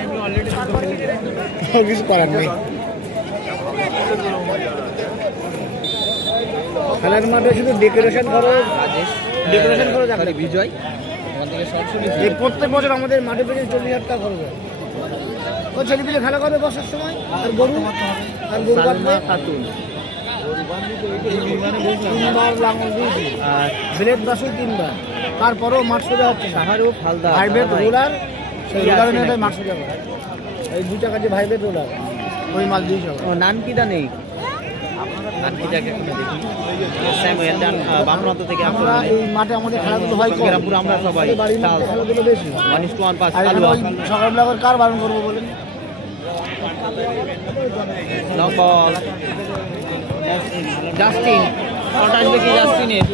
কিছু করার নেই। খেলার মাঠে শুধু ডেকোরেশন খরচ ডেকোরেশন সরি বিজয় এই প্রত্যেক বছর আমাদের মাঠে পেছনে চল্লিশ হাজার টাকা খরচ হয়। ও ছেলে পিলে খেলা করবে বসার সময় আর গরু আর গরু বাঁধবে। খাতুন। তিনবার লাঙল দিয়েছি। ব্লেড তিনবার। তারপরেও মাঠ সোজা হচ্ছে। রোলার এই দু টাকা যে ওই মাল দিয়েছি ও নানকিদা নেই? নানকিদাকে দেখি। স্যামুয়েল ডান বাম থেকে আমরা এই মাঠে আমাদের খেলাধুলো হয় গ্রামপুর আমরা সবাই খেলাধুলো বেশি। সকালবেলা কার বারণ করব বলেন? নকল জাস্টিন শট আসবে কি জাস্টিনের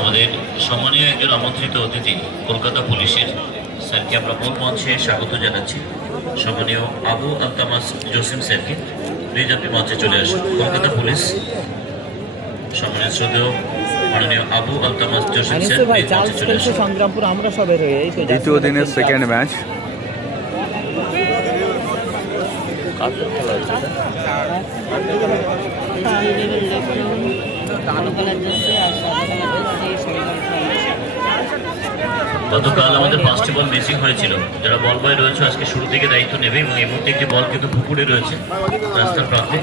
আমাদের সম্মানীয় একজন আমন্ত্রিত অতিথি কলকাতা পুলিশের। স্যারকে আমরা মূল মঞ্চে স্বাগত জানাচ্ছি। সম্মানীয় আবু আলতামাস জসিম স্যারকে। প্লিজ আপনি মঞ্চে চলে আসুন। কলকাতা পুলিশ সম্মানীয় শ্রদ্ধেয় মাননীয় আবু আলতামাস জসিম স্যার মঞ্চে চলে আসুন। সংগ্রামপুর আমরা হয়ে এই তো দ্বিতীয় দিনের সেকেন্ড ম্যাচ গতকাল আমাদের পাঁচটি বল মিসিং হয়েছিল। যারা বল বয় রয়েছে আজকে শুরু থেকে দায়িত্ব নেবে এবং এই মুহূর্তে একটি বল কিন্তু পুকুরে রয়েছে রাস্তার প্রান্তে।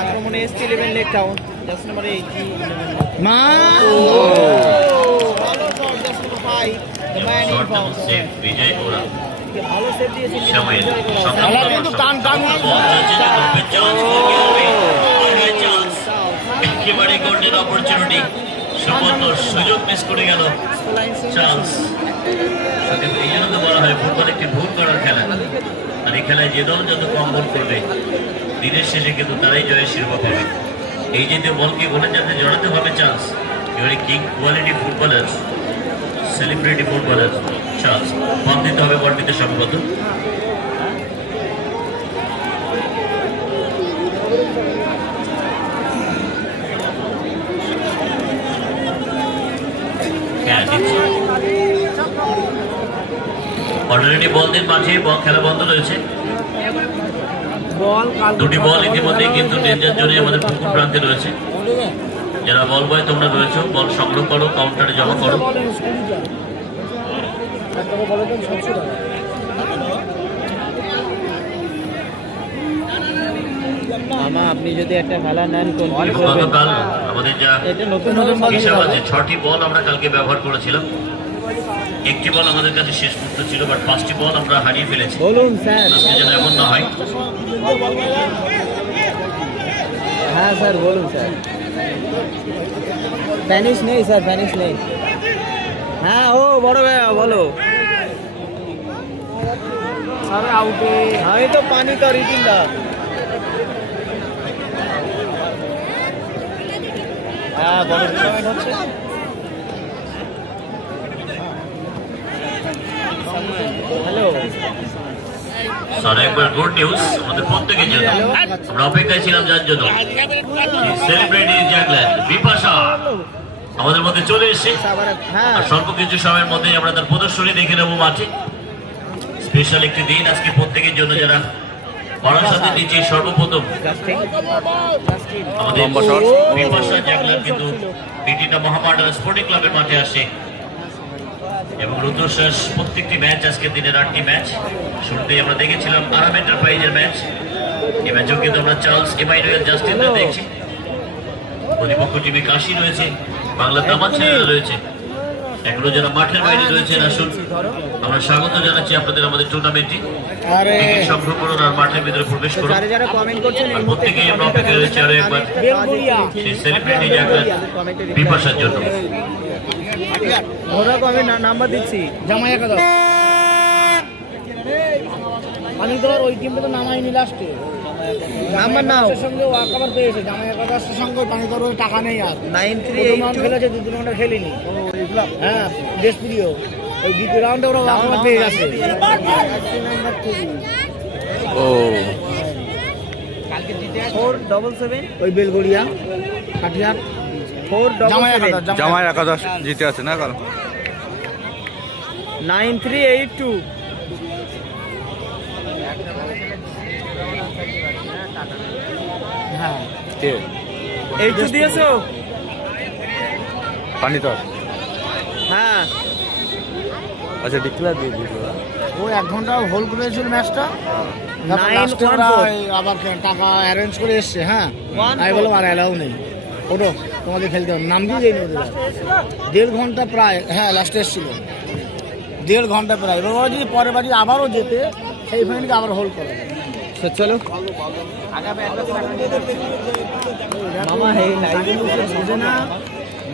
আক্রমণে এসছে ইলেভেন লেগ টাউন খেলা কিন্তু টান টান একেবারে গোল্ডেন অপরচুনিটি সুবর্ণ সুযোগ মিস করে গেল। চান্স এই জন্য তো বলা হয় ফুটবল একটি ভুল করার খেলা। আর এই খেলায় যে দল যত কম ভুল করবে দিনের শেষে কিন্তু তারাই জয়ের শিরোপা পাবে। এই যে বলকে গোলের যাতে জড়াতে হবে চান্স এবারে king quality footballer celebrity footballer chance বল দিতে হবে বলটিতে সম্ভবত। হ্যাঁ অলরেডি বল দিন মাঠে বল, খেলা বন্ধ রয়েছে। দুটি বল ইতিমধ্যে কিন্তু ডেঞ্জার জোনে আমাদের পুকুর প্রান্তে রয়েছে। যারা বল বয় তোমরা রয়েছে বল সংগ্রহ করো কাউন্টারে জমা করো। মামা আপনি যদি একটা নেন আমাদের যা এটা নতুন নতুন হিসাব আছে ছটি বল আমরা কালকে ব্যবহার করেছিলাম। একটি বল আমাদের কাছে শেষ মুহূর্ত ছিল বাট পাঁচটি বল আমরা হারিয়ে ফেলেছি। বলুন স্যার। আজকে যেন এমন না হয়। হ্যাঁ স্যার বলুন স্যার। প্যানিস নেই স্যার প্যানিস নেই। হ্যাঁ ও বড় ভাইয়া বলো। আমি তো পানি তো রিটিন হ্যাঁ বলো। হ্যাঁ, হচ্ছে গুড নিউজ আমাদের প্রত্যেকের জন্য। আমরা অপেক্ষায় ছিলাম যার জন্য। বিপাশা আমাদের মধ্যে চলে এসেছে। হ্যাঁ। আর স্বল্প কিছু সময়ের মধ্যেই আমরা তার প্রদর্শনী দেখে নেব মাঠে। স্পেশাল একটি দিন আজকে প্রত্যেকের জন্য যারা নিচে সর্বপ্রথম। আমাদের বিপাশা জাগলার কিন্তু স্পোর্টিং ক্লাবের মাঠে আসে। এবং রুদ্রশ্বাস প্রত্যেকটি ম্যাচ আজকের দিনের আটটি ম্যাচ। শুরুতেই আমরা দেখেছিলাম আরাম এন্টারপ্রাইজের ম্যাচ। এই ম্যাচেও কিন্তু আমরা চার্লস এমাইনুয়েল জাস্টিনদের দেখছি। প্রতিপক্ষ টিমে কাশি রয়েছে বাংলা দামাত ছেলেরা রয়েছে। এখনও যারা মাঠের বাইরে রয়েছেন আসুন আমরা স্বাগত জানাচ্ছি আপনাদের আমাদের টুর্নামেন্টে আরে। টিকিট সংগ্রহ করুন আর মাঠের ভিতরে প্রবেশ করুন। আর প্রত্যেকেই আমরা রয়েছি আরও একবার। সেই সেলিব্রিটি জাগলার বিপাশার জন্য। ওরা কমে নাম্বার দিচ্ছি জামাই একা দাও আমি তো ওই টিমটা তো নামাইনি লাস্টে নাম্বার নাও সঙ্গে ওয়াকাবার পেয়েছে জামাই একাদশের সঙ্গে পানি তোর টাকা নেই আর নাইন থ্রি এইট খেলেছে দু রাউন্ড খেলিনি হ্যাঁ দেশপ্রিয় ওই দ্বিতীয় রাউন্ডে ওরা আমার পেয়ে গেছে ও ফোর ডবল সেভেন ওই বেলগড়িয়া কাঠিয়ার ফোর জামাই একাদশ জিতে আছে না কাল নাইন থ্রি এইট টু হ্যাঁ। এইট হ্যাঁ। আচ্ছা ডিক্লেয়ার দিয়ে দিয়েছিল ও এক ঘণ্টা হোল্ড করেছিল ম্যাচটা আবার টাকা অ্যারেঞ্জ করে এসছে হ্যাঁ? আমি. বললাম আর অ্যালাউ নেই। ওটো তোমাদের খেলতে হবে। নাম দিয়ে দেয়নি ওদের। দেড় ঘণ্টা প্রায় হ্যাঁ লাস্টে এসেছিল। দেড় ঘণ্টা প্রায়। এবার ওরা যদি পরের বাড়ি আবারও যেতে সেই ফাইনকে আবার হোল্ড করে। চলো।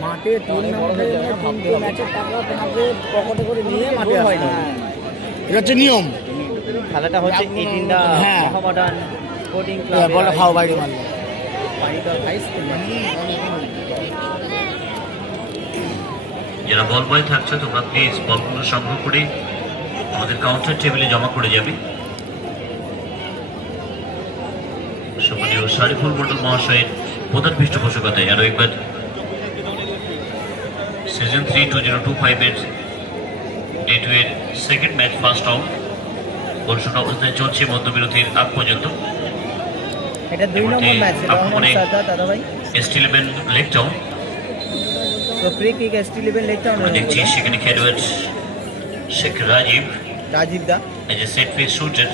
মাঠে তিন নম্বরে তিনটে ম্যাচের টাকা তোমাকে পকেটে করে নিয়ে মাঠে হয়নি এটা হচ্ছে নিয়ম। খেলাটা হচ্ছে হ্যাঁ। হ্যাঁ, বলটা খাও বাইরে মারলে। যারা বল বয় থাকছে, তোমরা প্লিজ বলগুলো সংগ্রহ করে আমাদের কাউন্টার টেবিলে জমা করে যাবে। সম্মানীয় শারিফুল মন্ডল মহাশয়ের প্রধান পৃষ্ঠপোষকতায় আরও একবার season three two zero two ফাইভের ডে টু এর সেকেন্ড ম্যাচ ফার্স্ট রাউন্ড গোলশূন্য অবস্থায় চলছে মধ্যবিরতির আগ পর্যন্ত। এটা দুই নম্বর ম্যাচ আক্রমণে দাদা ভাই। এস ইলেভেন লেক টাউন তো ফ্রি কিক ইলেভেন আমরা দেখছি সেখানে খেলোয়াড় শেখ রাজীব। রাজীব দা। as a set piece shooter.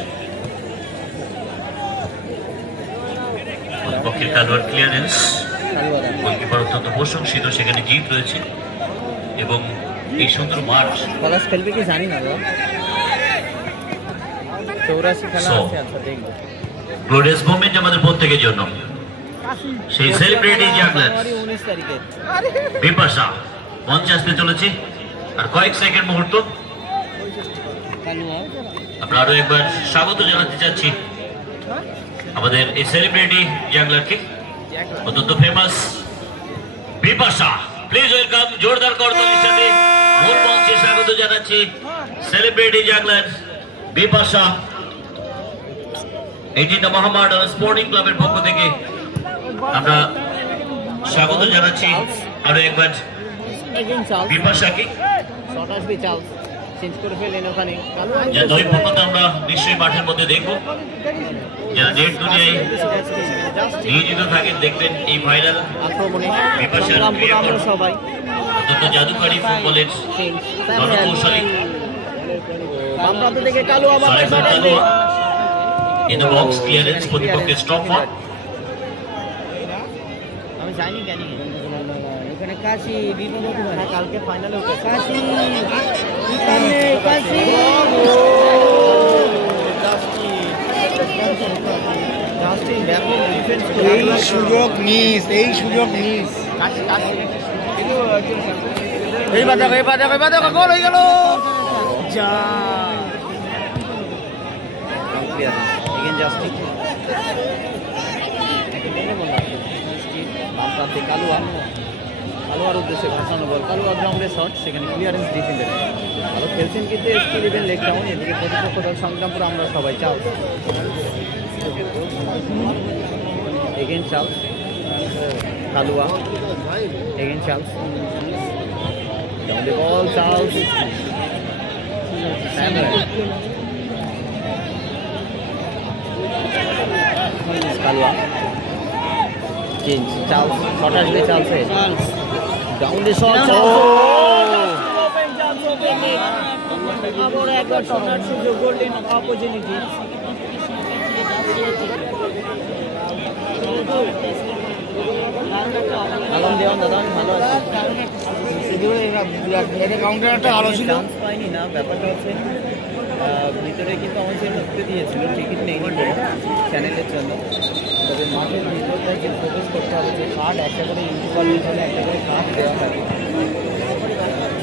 পক্ষের খেলোয়াড় ক্লিয়ারেন্স গোলকিপার অত্যন্ত প্রশংসিত সেখানে জিত রয়েছে। এবং এই সুন্দর মাঠ পলাশ খেলবে কি জানি না চৌরাশি খেলা আছে আচ্ছা দেখব। গ্লোরিয়াস মুভমেন্ট আমাদের প্রত্যেকের জন্য। সেই সেলিব্রিটি জাগলেন বিপাশা মঞ্চে আসতে চলেছি। আর কয়েক সেকেন্ড মুহূর্ত। আমরা আরও একবার স্বাগত জানাতে চাচ্ছি আমাদের এই সেলিব্রিটি জাগলারকে অত্যন্ত ফেমাস বিপাশা প্লিজ ওয়েলকাম জোরদার করতালির সাথে মূল মঞ্চে স্বাগত জানাচ্ছি সেলিব্রিটি জাগলার বিপাশা। এটি দ্য মহামাডান স্পোর্টিং ক্লাবের পক্ষ থেকে আমরা স্বাগত জানাচ্ছি আরও একবার। বিপাশাকে আমরা নিশ্চয়ই মাঠের মধ্যে দেখব। যারা নেট দুনিয়ায় নিয়োজিত থাকেন দেখবেন এই ভাইরাল বিপাশার। সবাই। অত্যন্ত জাদুকারী ফুটবলের ইন দ্য বক্স ক্লিয়ারেন্স প্রতিপক্ষের স্টপ ফর আমি জানি জানি। এখানে কাশি বিপদ হ্যাঁ কালকে ফাইনালে উঠে কাশি কাশি। এই সুযোগ মিস এই সুযোগ মিস গোল হয়ে গেল। যা। বাম প্রান্তে কালুয়া। কালুয়ার উদ্দেশ্যে ভাসানো বল। কালুয়া গ্রাউন্ডে শট সেখানে ক্লিয়ারেন্স ডিফেন্ডার ভালো খেলছেন কিন্তু এসপি ইলেভেন লেগ ডাউন এদিকে প্রতিপক্ষ দল সংগ্রামপুর আমরা সবাই চাও। Again Charles Kalua. Again Charles the Kalua. Change Charles shot আসবে চার্লসে ডাউন শট আবার একবার শটার সুযোগ গোল্ডেন অপরচুনিটি আলম দেওয়ান দাদা আমি ভালো আছি। কাউন্টার একটা ভালো ছিল পাইনি না ব্যাপারটা হচ্ছে ভিতরে কিন্তু আমাদের ঢুকতে দিয়েছিল টিকিট নেই চ্যানেলের জন্য। তবে মাঠের ভিতরটায় ফোকাস করতে হবে যে কার্ড একটা করে ইউজ করার জন্য একটা করে কার্ড দেওয়া হবে।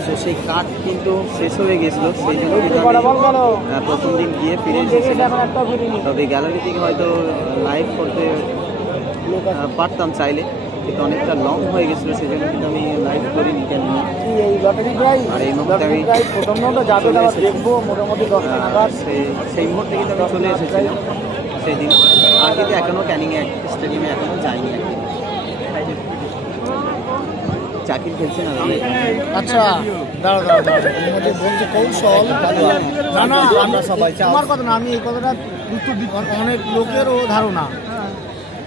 তো সেই কার্ড কিন্তু শেষ হয়ে গেছিল, সেই জন্য প্রথম দিন গিয়ে ফিরে এসেছিলাম। তবে গ্যালারি থেকে হয়তো লাইভ করতে পারতাম চাইলে, কিন্তু অনেকটা লং হয়ে গেছিল সেজন্য কিন্তু আমি করিনি কেন কি এই লটারি প্রাইজ আর এই মুহূর্তে আমি প্রথম নটা যাবে আবার দেখব মোটামুটি দশটা নাগাদ। সেই মুহূর্তে কিন্তু আমি চলে এসেছিলাম। সেই দিন আর কিন্তু এখনও ক্যানিংয়ে স্টেডিয়ামে এখনও যাইনি আর চাকির খেলছে না? আচ্ছা দাঁড়া দাঁড়া দাঁড়া তোমাদের কৌশল। না না আমরা সবাই তোমার কথা না আমি এই কথাটা অনেক লোকেরও ধারণা।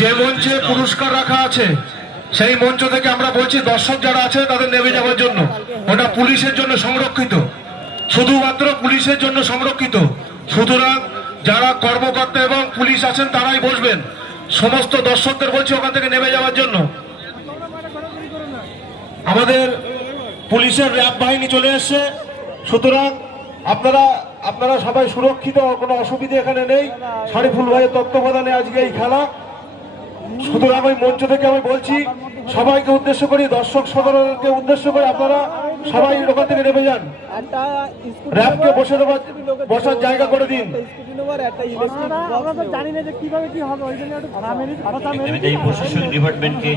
যে মঞ্চে পুরস্কার রাখা আছে সেই মঞ্চ থেকে আমরা বলছি দর্শক যারা আছে তাদের নেমে যাওয়ার জন্য। ওটা পুলিশের জন্য সংরক্ষিত। শুধুমাত্র পুলিশের জন্য সংরক্ষিত। সুতরাং যারা কর্মকর্তা এবং পুলিশ আছেন তারাই বসবেন। সমস্ত দর্শকদের বলছি ওখান থেকে নেমে যাওয়ার জন্য। আমাদের পুলিশের র্যাব বাহিনী চলে এসছে। সুতরাং আপনারা আপনারা সবাই সুরক্ষিত, কোনো অসুবিধা এখানে নেই। শারিফুল ভাইয়ের তত্ত্বাবধানে আজকে এই খেলা। সুতরাং আমি মঞ্চ থেকে আমি বলছি, সবাইকে উদ্দেশ্য করি দর্শক সদরকে উদ্দেশ্য করে আপনারা সবাই ওখান থেকে নেমে যান। র্যাবকে বসে দেওয়ার বসার জায়গা করে দিন। এই ডিপার্টমেন্টকে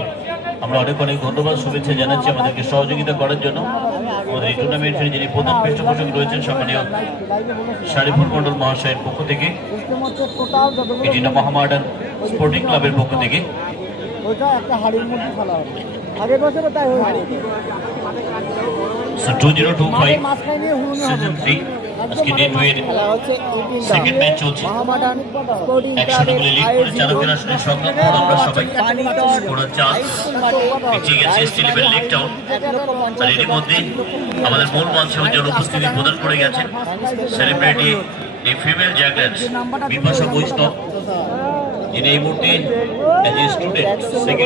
আমরা অনেক অনেক ধন্যবাদ শুভেচ্ছা জানাচ্ছি আমাদেরকে সহযোগিতা করার জন্য। আমাদের এই টুর্নামেন্টের যিনি প্রধান পৃষ্ঠপোষক রয়েছেন সম্মানীয় শারিফুল মন্ডল মহাশয়ের পক্ষ থেকে যতগুলো এটিনা মহামাডান স্পোর্টিং ক্লাবের পক্ষ থেকে। ওইটা একটা হাড়ির মধ্যে খেলা হবে। হুড়ুনি হবে সিজন থ্রি আজকে ডে টু এর খেলা হচ্ছে সেকেন্ড ম্যাচ চলছে। একশো করে লিগ করে চালকের আসলে সংগ্রাম আমরা সবাই কোনো চান্স পিছিয়ে গেছে স্টিল ইলেভেন লেক টাউন আর এরই মধ্যে আমাদের মূল মঞ্চে ওদের উপস্থিতি প্রদান করে গেছেন সেলিব্রিটি এই ফিমেল জ্যাকেট বিপাশা বৈষ্ণব যিনি এই মুহূর্তে স্টুডেন্ট সেকেন্ড